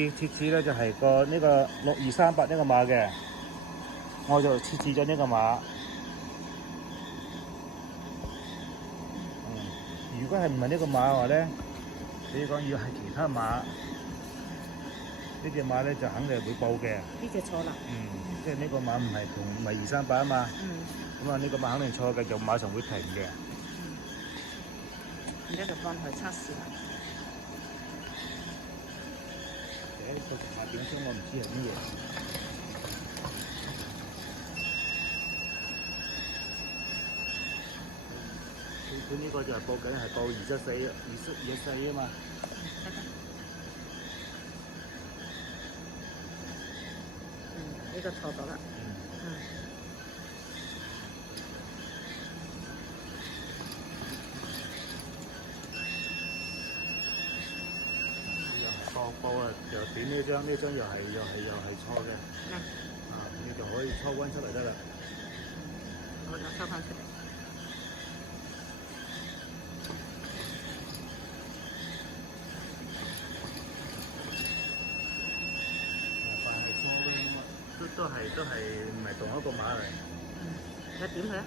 設置咧就係呢個6238呢個碼嘅，我就設置咗呢個碼。如果係唔係呢個碼嘅話咧，比如講要係其他碼，呢隻碼咧就肯定會報嘅。呢隻錯啦。即係呢個碼唔係238啊嘛。咁啊呢個碼肯定錯嘅，就馬上會停嘅。而家就幫佢測試啦。個碼點聲我唔知係乜嘢。佢呢個就係報緊係報24啊嘛。呢個錯咗啦。報啊，又點呢張又係錯嘅。你就可以抽翻出嚟得啦。我就抽翻出嚟。但係錯嘅都係唔係同一個碼嚟。你點佢啊？